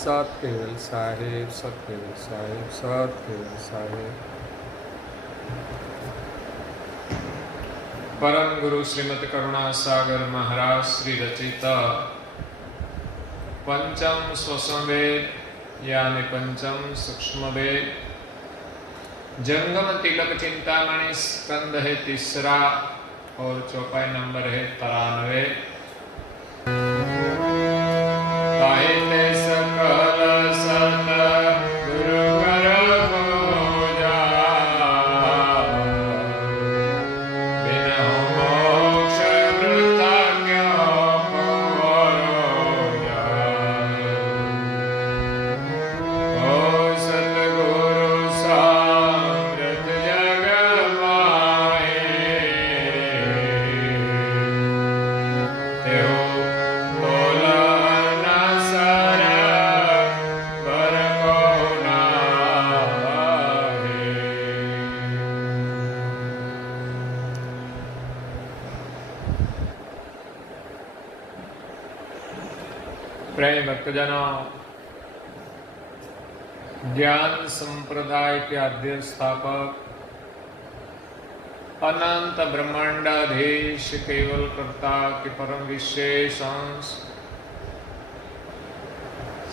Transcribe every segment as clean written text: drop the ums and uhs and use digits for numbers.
सतकेवल साहेब, सतकेवल साहेब, सतकेवल साहेब। परम गुरु श्रीमद करुणा सागर महाराज श्री रचित पंचम स्वसंवेद यानी पंचम सूक्ष्म वेद जंगम तिलक चिंतामणि स्कंद है तीसरा और चौपाई नंबर है 93। साहित्य सकल सत गुरु कर खोजा, बिनहु मोक्ष वृथा क्यों खोजा। ओ सतगुरु सामृत जग माहे, तेहो तोला प्रेम भक्तजनों, ज्ञान संप्रदाय के आद्य स्थापक अनंत ब्रह्मांडाधीश केवल कर्ता के परम विशेष अंश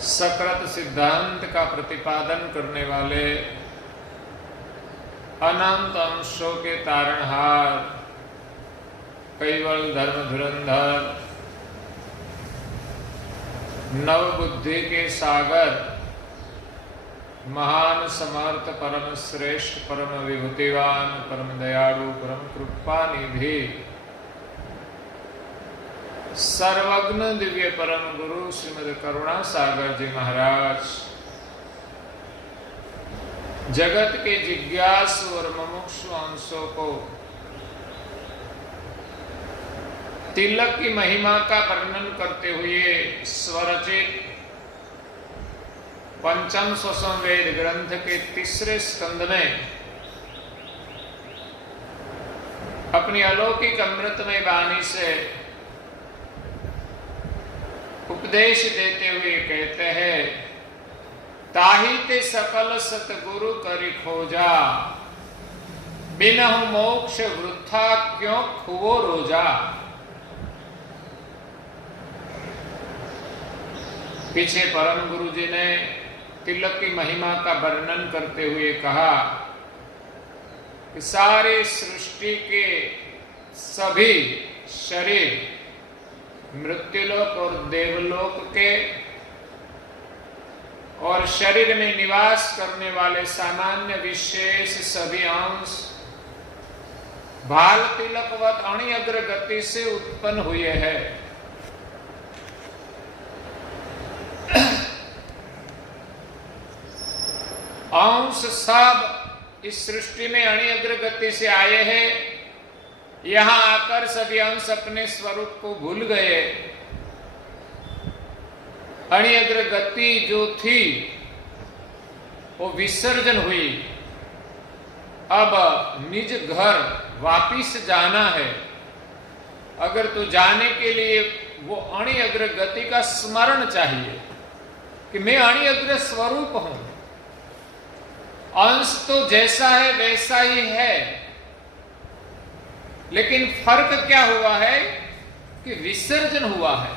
सकृत सिद्धांत का प्रतिपादन करने वाले अनंत अंशों के तारणहार केवल धर्म धुरंधर नव बुद्धि के सागर महान समर्थ परम श्रेष्ठ परम विभूतिवान परम दयालु परम कृपा निधि सर्वज्ञ दिव्य परम गुरु श्रीमद करुणा सागर जी महाराज जगत के जिज्ञासु और मुमुक्षु अंशों को तिलक की महिमा का वर्णन करते हुए स्वरचित पंचम स्वसंवेद ग्रंथ के तीसरे स्कंद में अपनी अलौकिक अमृतमय वाणी से उपदेश देते हुए कहते हैं, ताहि ते सकल सतगुरु करि खोजा, बिनहु मोक्ष वृथा क्यों खुवो रोजा। पीछे परम गुरु जी ने तिलक की महिमा का वर्णन करते हुए कहा कि सारे सृष्टि के सभी शरीर मृत्युलोक और देवलोक के और शरीर में निवास करने वाले सामान्य विशेष सभी अंश भाल तिलकवत अणि अग्रगति से उत्पन्न हुए हैं। अंश सब इस सृष्टि में अणि अग्रगति से आए हैं। यहां आकर सभी अंश अपने स्वरूप को भूल गए। अणि अग्रगति जो थी वो विसर्जन हुई। अब निज घर वापिस जाना है। अगर तो जाने के लिए वो अणि अग्रगति का स्मरण चाहिए कि मैं अणि अग्र स्वरूप हूं। अंश तो जैसा है वैसा ही है, लेकिन फर्क क्या हुआ है कि विसर्जन हुआ है।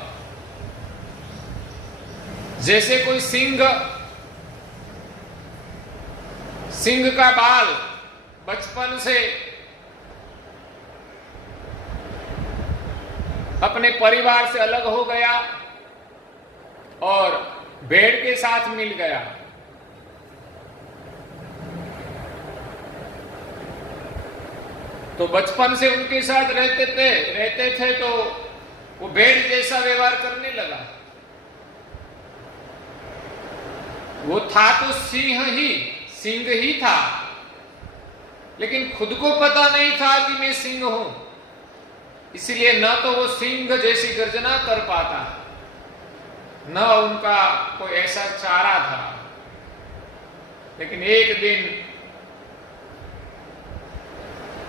जैसे कोई सिंह का बाल बचपन से अपने परिवार से अलग हो गया और भेड़ के साथ मिल गया, तो बचपन से उनके साथ रहते थे तो वो भेड़ जैसा व्यवहार करने लगा। वो था तो सिंह ही था, लेकिन खुद को पता नहीं था कि मैं सिंह हूं। इसलिए न तो वो सिंह जैसी गर्जना कर पाता, न उनका कोई ऐसा चारा था। लेकिन एक दिन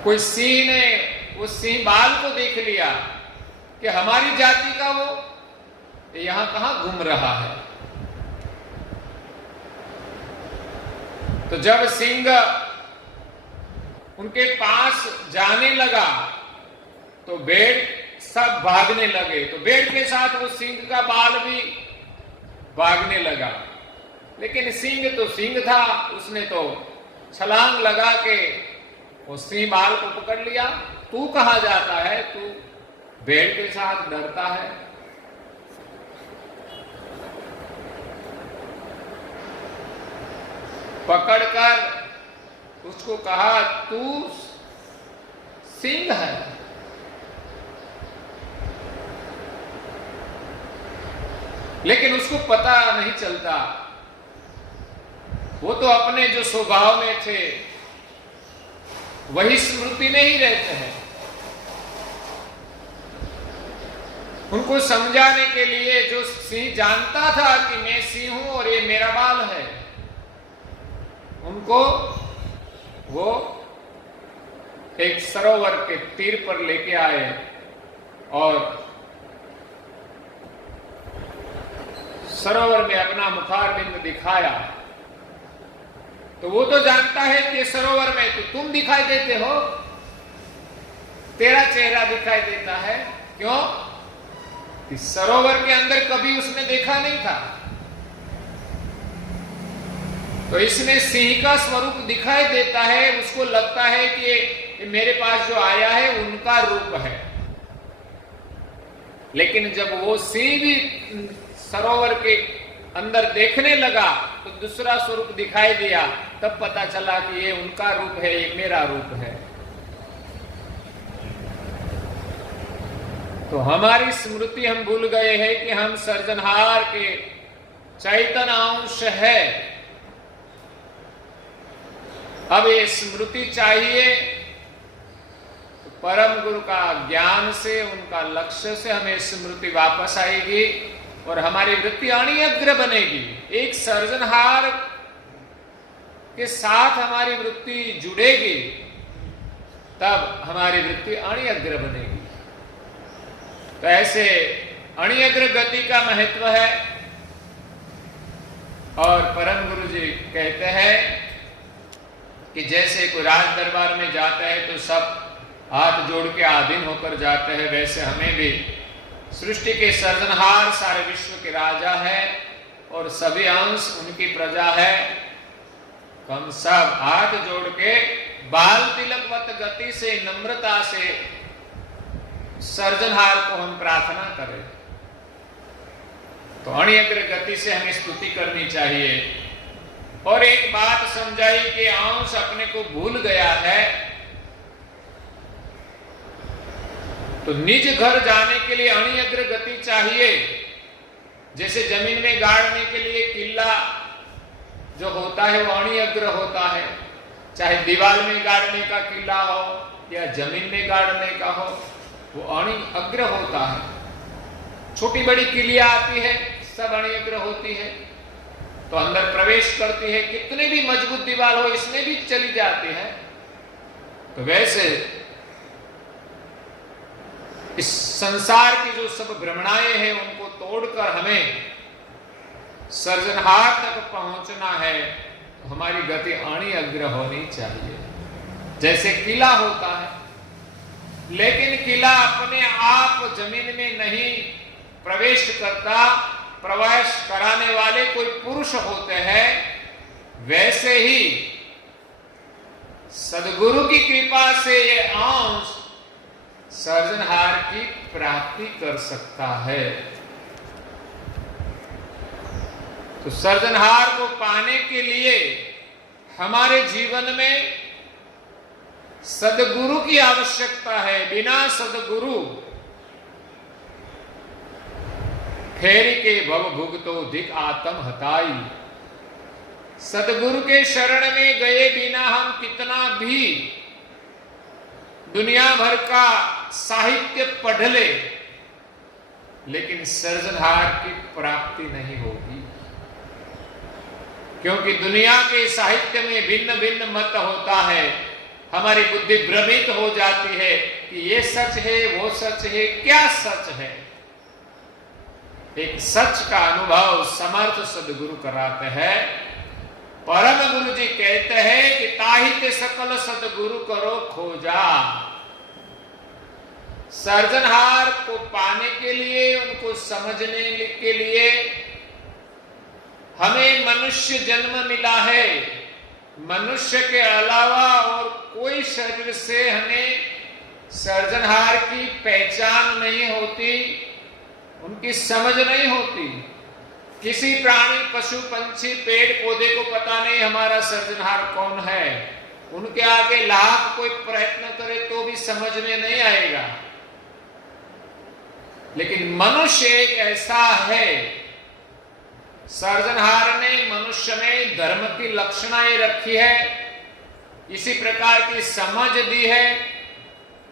कोई सिंह ने उस सिंह बाल को देख लिया कि हमारी जाति का वो यहाँ कहाँ घूम रहा है। तो जब सिंह उनके पास जाने लगा तो भेड़ सब भागने लगे, तो भेड़ के साथ वो सिंह का बाल भी भागने लगा। लेकिन सिंह तो सिंह था, उसने तो छलांग लगा के वो सिंह बाल को पकड़ लिया। तू कहां जाता है, तू भेड़ के साथ डरता है। पकड़कर उसको कहा तू सिंह है। लेकिन उसको पता नहीं चलता, वो तो अपने जो स्वभाव में थे वही स्मृति में ही रहते हैं। उनको समझाने के लिए जो सिंह जानता था कि मैं सिंह हूं और ये मेरा बाल है, उनको वो एक सरोवर के तीर पर लेके आए और सरोवर में अपना मुखारबिंद दिखाया। तो वो तो जानता है कि सरोवर में तो तुम दिखाई देते हो, तेरा चेहरा दिखाई देता है। क्यों? कि सरोवर के अंदर कभी उसने देखा नहीं था, तो इसमें सिंह का स्वरूप दिखाई देता है। उसको लगता है कि मेरे पास जो आया है उनका रूप है। लेकिन जब वो सिंह भी सरोवर के अंदर देखने लगा तो दूसरा स्वरूप दिखाई दिया, तब पता चला कि ये उनका रूप है, ये मेरा रूप है। तो हमारी स्मृति हम भूल गए हैं कि हम सृजनहार के चैतन्य अंश है। अब ये स्मृति चाहिए तो परम गुरु का ज्ञान से, उनका लक्ष्य से हमें स्मृति वापस आएगी और हमारी वृत्ति अणियग्र बनेगी। एक सृजनहार के साथ हमारी वृत्ति जुड़ेगी, तब हमारी वृत्ति अणियग्र बनेगी। तो ऐसे अणियग्र गति का महत्व है। और परम गुरु जी कहते हैं कि जैसे कोई राज दरबार में जाता है तो सब हाथ जोड़ के आधीन होकर जाते हैं, वैसे हमें भी सृष्टि के सृजनहार सारे विश्व के राजा है और सभी अंश उनकी प्रजा है। हम सब हाथ जोड़ के बाल तिलकवत गति से, नम्रता से सृजनहार को हम प्रार्थना करें। तो अणियग्र गति से हमें स्तुति करनी चाहिए। और एक बात समझाई कि अंश अपने को भूल गया है, तो निज घर जाने के लिए अणियग्र गति चाहिए। जैसे जमीन में गाड़ने के लिए किला जो होता है वो अणियग्र होता है, चाहे दीवार में गाड़ने का किला हो या जमीन में गाड़ने का हो, वो अणियग्र होता है। छोटी बड़ी किलियां आती है, सब अणियग्र होती है, तो अंदर प्रवेश करती है, कितने भी मजबूत दीवार हो इसमें भी चली जाती है। तो वैसे इस संसार की जो सब भ्रमणाएं हैं उनको तोड़कर हमें सृजनहार तक पहुंचना है। तो हमारी गति अणियग्र होनी चाहिए। जैसे किला होता है, लेकिन किला अपने आप जमीन में नहीं प्रवेश करता, प्रवेश कराने वाले कोई पुरुष होते हैं। वैसे ही सदगुरु की कृपा से ये अंश सृजनहार की प्राप्ति कर सकता है। तो सृजनहार को पाने के लिए हमारे जीवन में सदगुरु की आवश्यकता है। बिना सदगुरु फेरी के भव भुगतो धिक आत्म हताई। सदगुरु के शरण में गए बिना हम कितना भी दुनिया भर का साहित्य पढ़ ले, लेकिन सृजनहार की प्राप्ति नहीं होगी। क्योंकि दुनिया के साहित्य में भिन्न भिन्न मत होता है। हमारी बुद्धि भ्रमित हो जाती है कि ये सच है, वो सच है, क्या सच है। एक सच का अनुभव समर्थ सदगुरु कराते हैं। परम गुरु जी कहते हैं कि ताहित सकल सदगुरु करो खोजा। सर्जनहार को पाने के लिए, उनको समझने के लिए हमें मनुष्य जन्म मिला है। मनुष्य के अलावा और कोई शरीर से हमें सर्जनहार की पहचान नहीं होती, उनकी समझ नहीं होती। किसी प्राणी, पशु, पंछी, पेड़ पौधे को पता नहीं हमारा सर्जनहार कौन है। उनके आगे लाख कोई प्रयत्न करे तो भी समझ में नहीं आएगा। लेकिन मनुष्य एक ऐसा है, सर्जनहार ने मनुष्य में धर्म की लक्षणाएं रखी है, इसी प्रकार की समझ दी है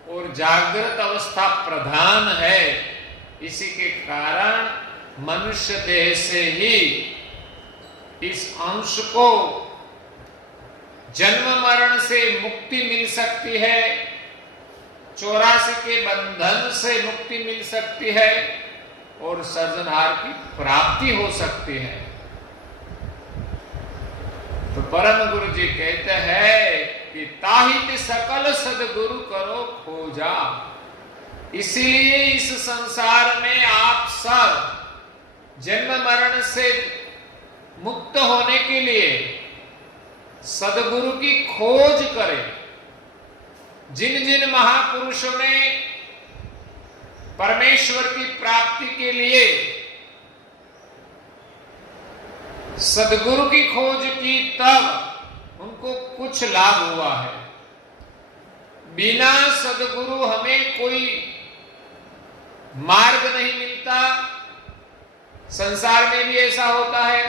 और जागृत अवस्था प्रधान है। इसी के कारण मनुष्य देह से ही इस अंश को जन्म मरण से मुक्ति मिल सकती है, 84 के बंधन से मुक्ति मिल सकती है और सर्जनहार की प्राप्ति हो सकती है। तो परम गुरु जी कहते हैं कि ताहित सकल सदगुरु करो खोजा। इसीलिए इस संसार में आप सब जन्म मरण से मुक्त होने के लिए सदगुरु की खोज करें। जिन जिन महापुरुषों ने परमेश्वर की प्राप्ति के लिए सदगुरु की खोज की, तब उनको कुछ लाभ हुआ है। बिना सदगुरु हमें कोई मार्ग नहीं मिलता। संसार में भी ऐसा होता है,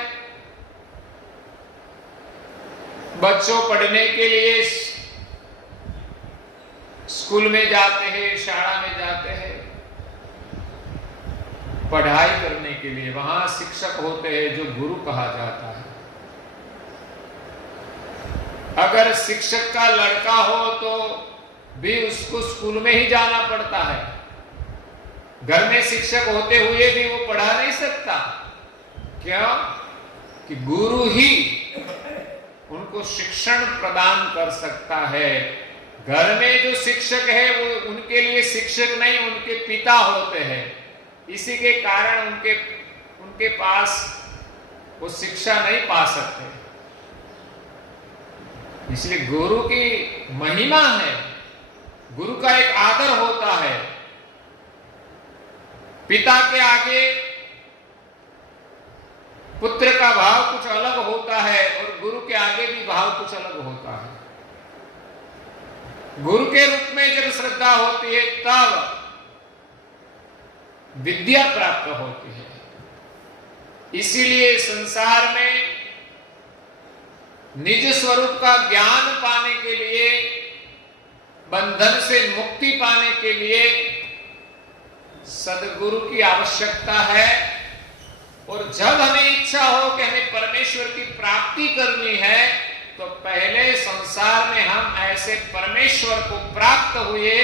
बच्चों पढ़ने के लिए स्कूल में जाते हैं, शाला में जाते हैं, पढ़ाई करने के लिए। वहां शिक्षक होते हैं जो गुरु कहा जाता है। अगर शिक्षक का लड़का हो तो भी उसको स्कूल में ही जाना पड़ता है। घर में शिक्षक होते हुए भी वो पढ़ा नहीं सकता। क्यों? कि गुरु ही उनको शिक्षण प्रदान कर सकता है। घर में जो शिक्षक है वो उनके लिए शिक्षक नहीं, उनके पिता होते हैं। इसी के कारण उनके पास वो शिक्षा नहीं पा सकते। इसलिए गुरु की महिमा है, गुरु का एक आदर होता है। पिता के आगे पुत्र का भाव कुछ अलग होता है और गुरु के आगे भी भाव कुछ अलग होता है। गुरु के रूप में जब श्रद्धा होती है तब विद्या प्राप्त होती है। इसीलिए संसार में निज स्वरूप का ज्ञान पाने के लिए, बंधन से मुक्ति पाने के लिए सदगुरु की आवश्यकता है। और जब हमें इच्छा हो कि हमें परमेश्वर की प्राप्ति करनी है तो पहले संसार में हम ऐसे परमेश्वर को प्राप्त हुए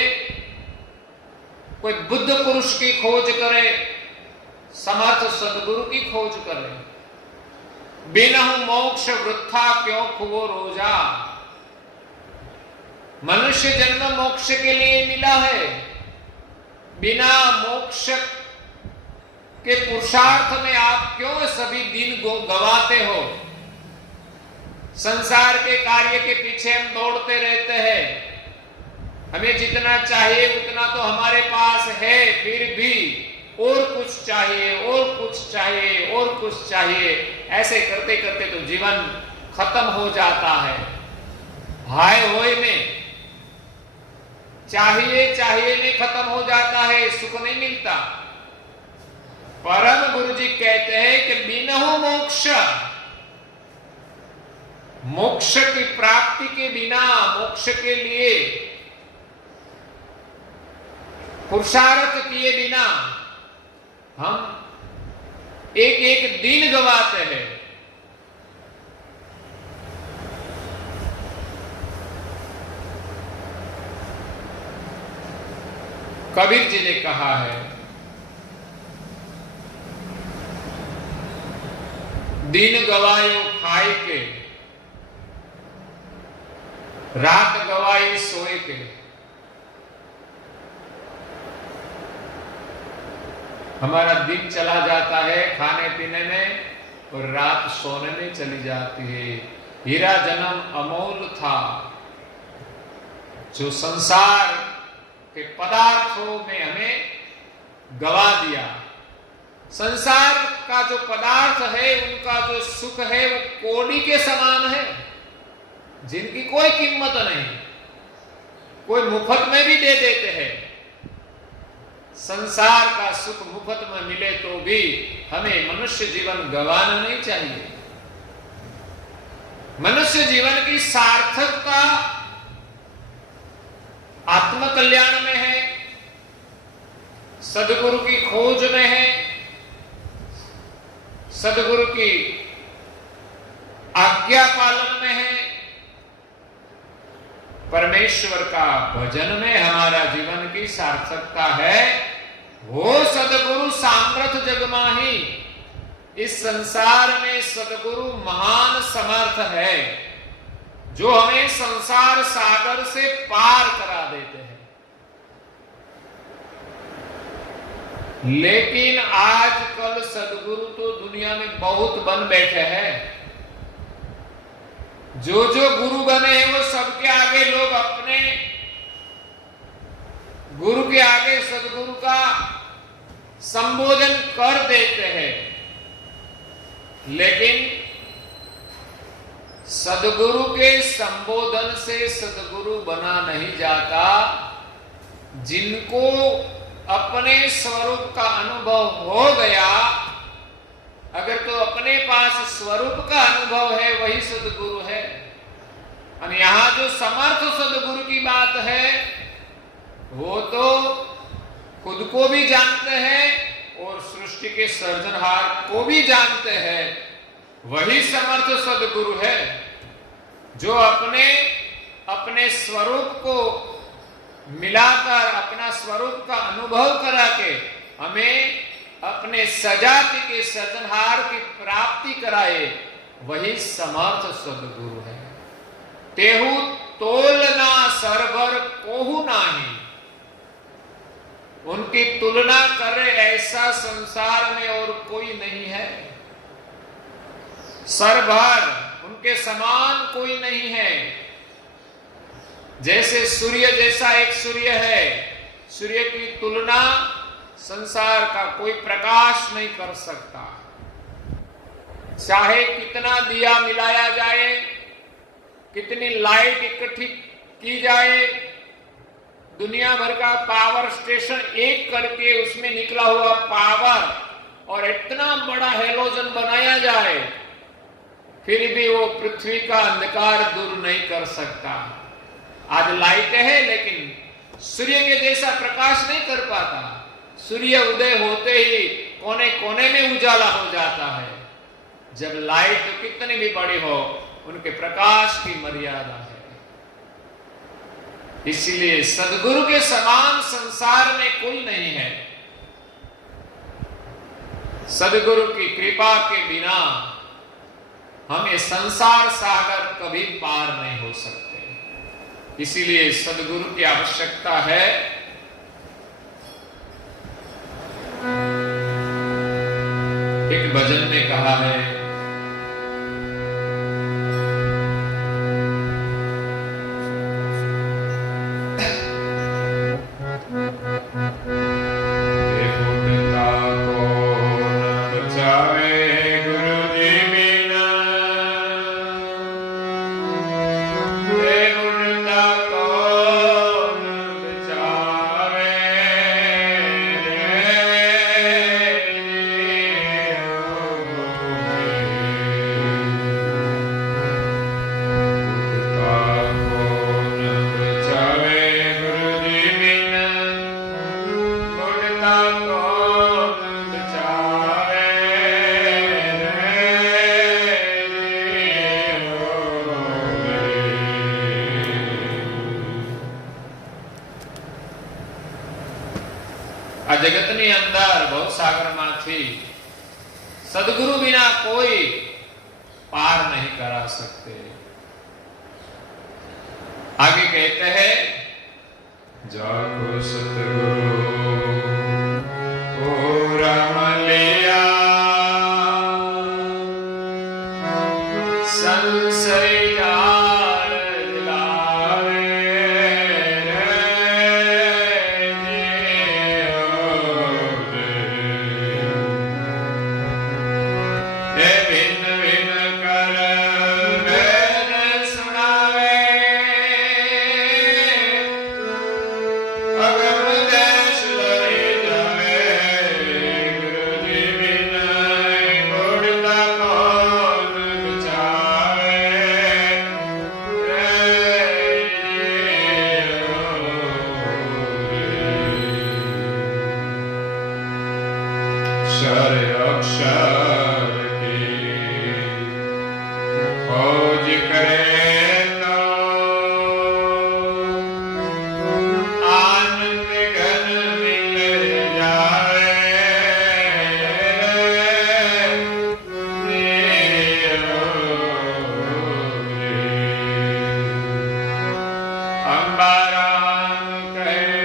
कोई बुद्ध पुरुष की खोज करें, समर्थ सदगुरु की खोज करें। बिनहु मोक्ष वृथा क्यों खुवो रोजा। मनुष्य जन्म मोक्ष के लिए मिला है। बिना मोक्ष के पुरुषार्थ में आप क्यों सभी दिन गवाते हो। संसार के कार्य के पीछे हम दौड़ते रहते हैं। हमें जितना चाहिए उतना तो हमारे पास है, फिर भी और कुछ चाहिए, और कुछ चाहिए, और कुछ चाहिए। ऐसे करते करते तो जीवन खत्म हो जाता है। हाय होय में चाहिए चाहिए में खत्म हो जाता है, सुख नहीं मिलता। परम गुरु जी कहते हैं कि बिनहु मोक्ष, मोक्ष की प्राप्ति के बिना, मोक्ष के लिए पुरुषार्थ किए बिना हम एक एक दिन गवाते हैं। कबीर जी ने कहा है, दिन गवायो खाए के रात गवाई सोए के। हमारा दिन चला जाता है खाने पीने में और रात सोने में चली जाती है। हीरा जन्म अमोल था, जो संसार के पदार्थों में हमें गवा दिया। संसार का जो पदार्थ है, उनका जो सुख है, वो कौड़ी के समान है, जिनकी कोई कीमत नहीं, कोई मुफ्त में भी दे देते हैं। संसार का सुख मुफ्त में मिले तो भी हमें मनुष्य जीवन गंवाना नहीं चाहिए। मनुष्य जीवन की सार्थकता आत्म कल्याण में है, सदगुरु की खोज में है, सदगुरु की आज्ञा पालन में है, परमेश्वर का भजन में हमारा जीवन की सार्थकता है। वो सदगुरु सामर्थ जगमाही, इस संसार में सदगुरु महान समर्थ है, जो हमें संसार सागर से पार करा देते हैं। लेकिन आजकल सदगुरु तो दुनिया में बहुत बन बैठे हैं। जो जो गुरु बने हैं वो सबके आगे लोग अपने गुरु के आगे सदगुरु का संबोधन कर देते हैं, लेकिन सदगुरु के संबोधन से सदगुरु बना नहीं जाता। जिनको अपने स्वरूप का अनुभव हो गया, अगर तो अपने पास स्वरूप का अनुभव है, वही सदगुरु है। और यहां जो समर्थ सदगुरु की बात है, वो तो खुद को भी जानते हैं और सृष्टि के सृजनहार को भी जानते हैं। वही समर्थ सदगुरु है, जो अपने स्वरूप को मिलाकर, अपना स्वरूप का अनुभव करा के हमें अपने सजाति के सृजनहार की प्राप्ति कराए, वही समर्थ सदगुरु है। तेहु तोलना सरबर कोहु नाही, उनकी तुलना करे ऐसा संसार में और कोई नहीं है। सरभर उनके समान कोई नहीं है। जैसे सूर्य जैसा एक सूर्य है, सूर्य की तुलना संसार का कोई प्रकाश नहीं कर सकता। चाहे कितना दिया मिलाया जाए, कितनी लाइट इकट्ठी की जाए, दुनिया भर का पावर स्टेशन एक करके उसमें निकला हुआ पावर और इतना बड़ा हेलोजन बनाया जाए, फिर भी वो पृथ्वी का अंधकार दूर नहीं कर सकता। आज लाइट है, लेकिन सूर्य के जैसा प्रकाश नहीं कर पाता। सूर्य उदय होते ही कोने कोने में उजाला हो जाता है। जब लाइट कितनी भी बड़ी हो, उनके प्रकाश की मर्यादा है। इसलिए सदगुरु के समान संसार में कोई नहीं है। सदगुरु की कृपा के बिना हमें संसार सागर कभी पार नहीं हो सकते। इसीलिए सदगुरु की आवश्यकता है। एक भजन में कहा है, जगतनी अंदर बहुत सागर माथी सदगुरु बिना कोई पार नहीं करा सकते। आगे कहते हैं, जाको सतगुरु पूरा मलिया संशय जाल जलावे रे भिन्न भिन्न कर वेद सुनावे अगम देश लई जावे गुरु जी बिन गुड़ता कौन बचावे अक्षर अक्षर की खोज करे तो आनंद घन मिल जाए अंबाराम कहे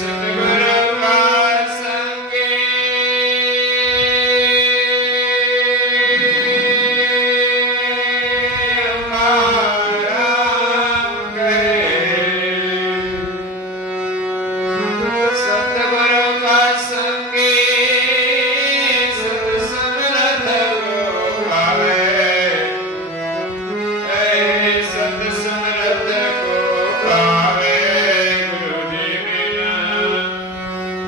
सतगुरु का संगे अंबाराम कहे सतगुरु का संगे सत्संग को गावे सत्संग को गावे गुरु जी बिन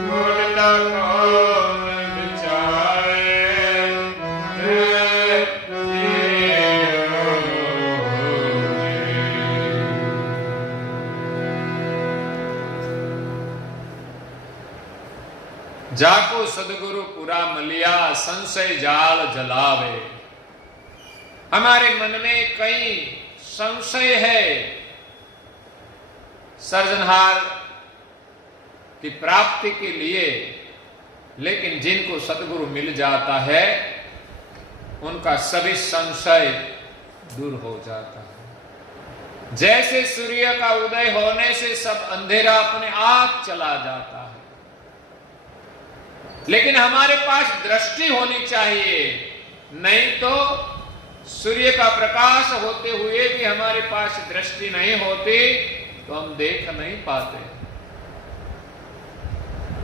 गुड़ता कौन बिचारे जाको सदगुरु पूरा मलिया संशय जाल जलावे। हमारे मन में कई संशय है सर्जनहार की प्राप्ति के लिए, लेकिन जिनको सदगुरु मिल जाता है उनका सभी संशय दूर हो जाता है। जैसे सूर्य का उदय होने से सब अंधेरा अपने आप चला जाता है, लेकिन हमारे पास दृष्टि होनी चाहिए, नहीं तो सूर्य का प्रकाश होते हुए भी हमारे पास दृष्टि नहीं होती तो हम देख नहीं पाते।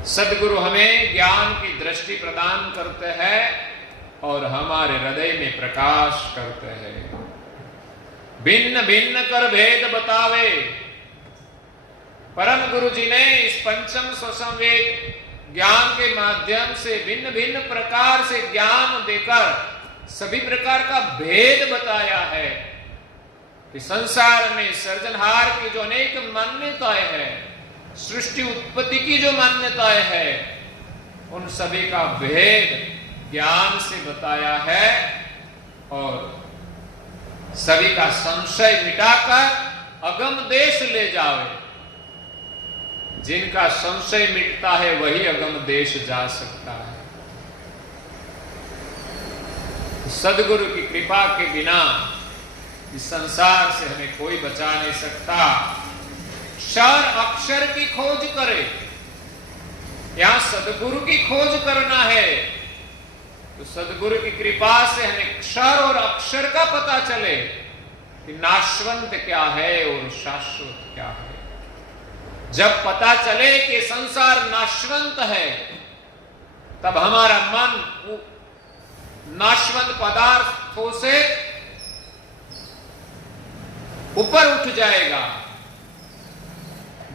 सद्गुरु हमें ज्ञान की दृष्टि प्रदान करते हैं और हमारे हृदय में प्रकाश करते हैं। भिन्न भिन्न कर भेद बतावे। परम गुरु जी ने इस पंचम स्वसंवेद ज्ञान के माध्यम से भिन्न भिन्न प्रकार से ज्ञान देकर सभी प्रकार का भेद बताया है कि संसार में सर्जनहार की जो अनेक मान्यताएं हैं, सृष्टि उत्पत्ति की जो मान्यताएं हैं, उन सभी का भेद ज्ञान से बताया है और सभी का संशय मिटाकर अगम देश ले जावे। जिनका संशय मिटता है वही अगम देश जा सकता है। सद्गुरु की कृपा के बिना इस संसार से हमें कोई बचा नहीं सकता। क्षर अक्षर की खोज करे, यहां सद्गुरु की खोज करना है तो सद्गुरु की कृपा से हमें क्षर और अक्षर का पता चले कि नाशवंत क्या है और शाश्वत क्या है। जब पता चले कि संसार नाशवंत है तब हमारा मन नाशवंत पदार्थों से ऊपर उठ जाएगा।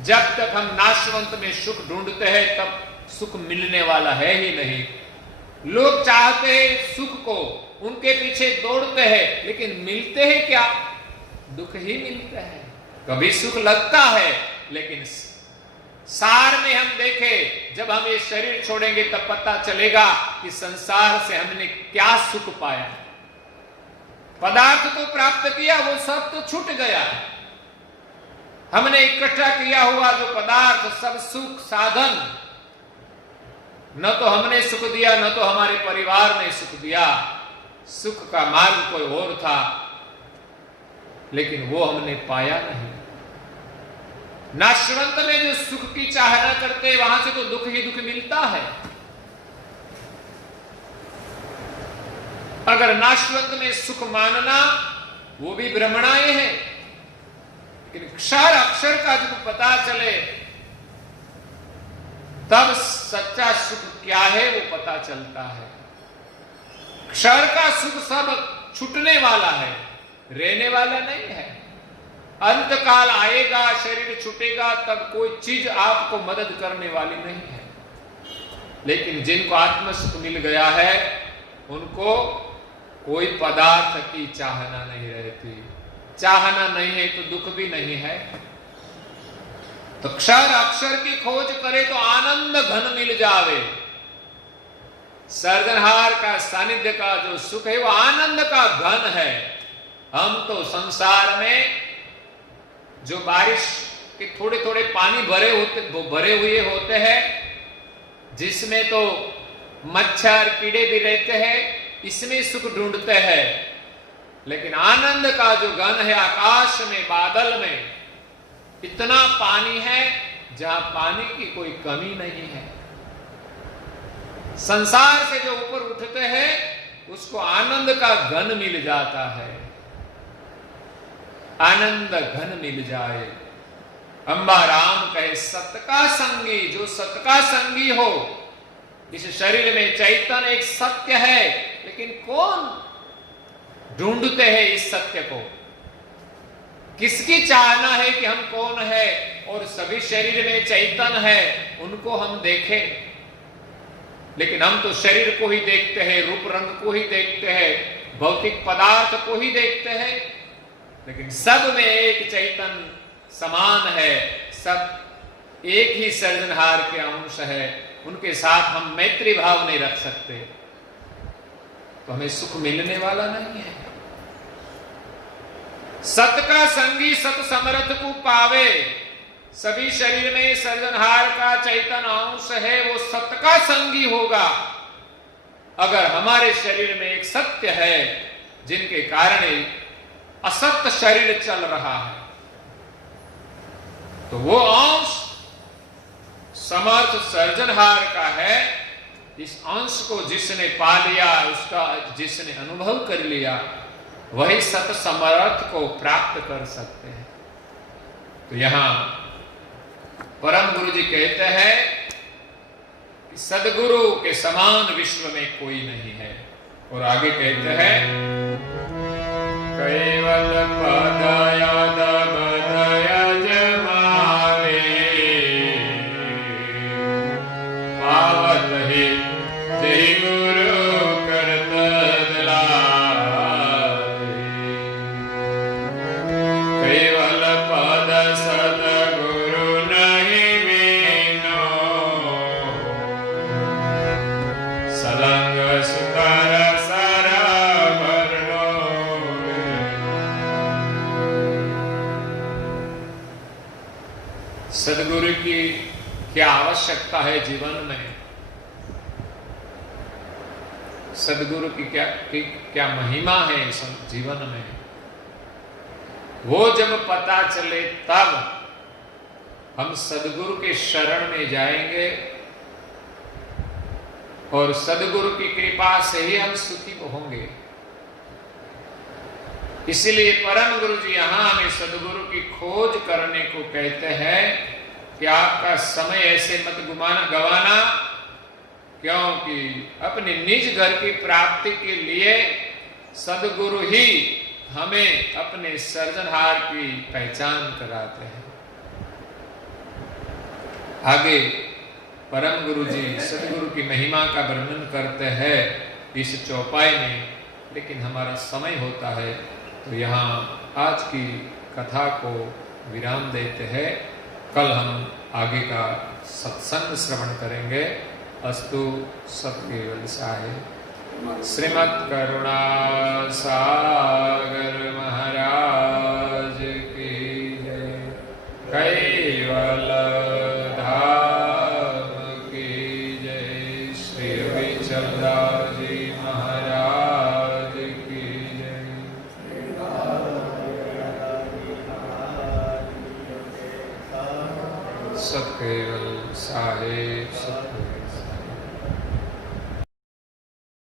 जब तक हम नाशवंत में सुख ढूंढते हैं तब सुख मिलने वाला है ही नहीं। लोग चाहते हैं सुख को, उनके पीछे दौड़ते हैं, लेकिन मिलते हैं क्या? दुख ही मिलता है। कभी सुख लगता है लेकिन सार में हम देखें, जब हम ये शरीर छोड़ेंगे तब पता चलेगा कि संसार से हमने क्या सुख पाया। पदार्थ तो प्राप्त किया, वो सब तो छूट गया। हमने इकट्ठा किया हुआ जो पदार्थ, सब सुख साधन, न तो हमने सुख दिया न तो हमारे परिवार ने सुख दिया। सुख का मार्ग कोई और था, लेकिन वो हमने पाया नहीं। नाशवंत में जो सुख की चाहना करते वहां से तो दुख ही दुख मिलता है। अगर नाशवंत में सुख मानना वो भी भ्रमणाएं है, लेकिन क्षर अक्षर का जब पता चले तब सच्चा सुख क्या है वो पता चलता है। क्षर का सुख सब छूटने वाला है, रहने वाला नहीं है। अंत काल आएगा, शरीर छूटेगा, तब कोई चीज आपको मदद करने वाली नहीं है। लेकिन जिनको आत्म सुख मिल गया है उनको कोई पदार्थ की चाहना नहीं रहती। चाहना नहीं है तो दुख भी नहीं है। तो क्षर अक्षर की खोज करे तो आनंद घन मिल जावे। सर्जनहार का सानिध्य का जो सुख है वो आनंद का घन है। हम तो संसार में जो बारिश के थोड़े थोड़े पानी भरे हुए होते हैं, जिसमें तो मच्छर कीड़े भी रहते हैं, इसमें सुख ढूंढते हैं। लेकिन आनंद का जो घन है, आकाश में बादल में इतना पानी है जहां पानी की कोई कमी नहीं है। संसार से जो ऊपर उठते हैं उसको आनंद का घन मिल जाता है। आनंद घन मिल जाए। अम्बा राम कहे सत का संगी, जो सत का संगी हो। इस शरीर में चैतन्य एक सत्य है, लेकिन कौन ढूंढते हैं इस सत्य को? किसकी चाहना है कि हम कौन है और सभी शरीर में चैतन्य है उनको हम देखें। लेकिन हम तो शरीर को ही देखते हैं, रूप रंग को ही देखते हैं, भौतिक पदार्थ को ही देखते हैं। लेकिन सब में एक चैतन्य समान है, सब एक ही सर्जनहार के अंश है। उनके साथ हम मैत्री भाव नहीं रख सकते तो हमें सुख मिलने वाला नहीं है। सत का संगी सत समर्थ को पावे। सभी शरीर में सर्जनहार का चैतन्य अंश है, वो सत का संगी होगा। अगर हमारे शरीर में एक सत्य है जिनके कारण असत्य शरीर चल रहा है, तो वो अंश समर्थ सर्जनहार का है। इस अंश को जिसने पा लिया, उसका जिसने अनुभव कर लिया, वही सत समर्थ को प्राप्त कर सकते हैं। तो यहां परम गुरु जी कहते हैं कि सदगुरु के समान विश्व में कोई नहीं है। और आगे कहते हैं कैवल पदयाद बदयज मावे पावत ही जय गुरु करत दिलावे। कैवल पद सदगुरु नहीं मीनो सलंग सुतर सदगुरु की क्या आवश्यकता है जीवन में, सदगुरु की क्या महिमा है जीवन में, वो जब पता चले तब हम सदगुरु के शरण में जाएंगे और सदगुरु की कृपा से ही हम सुखी होंगे। इसलिए परम गुरु जी यहां हमें सदगुरु की खोज करने को कहते हैं कि आपका समय ऐसे मत गवाना, क्योंकि अपने निज घर की प्राप्ति के लिए सदगुरु ही हमें अपने सर्जनहार की पहचान कराते हैं। आगे परम गुरु जी सदगुरु की महिमा का वर्णन करते हैं इस चौपाई में, लेकिन हमारा समय होता है तो यहाँ आज की कथा को विराम देते हैं। कल हम आगे का सत्संग श्रवण करेंगे। अस्तु सत्केवल साहे श्रीमद् करुणा सागर महाराज की जय। कैवल धाम की जय। श्री रविचंद्र जी महाराज की जय। सत केवल साहेब सतगुरु।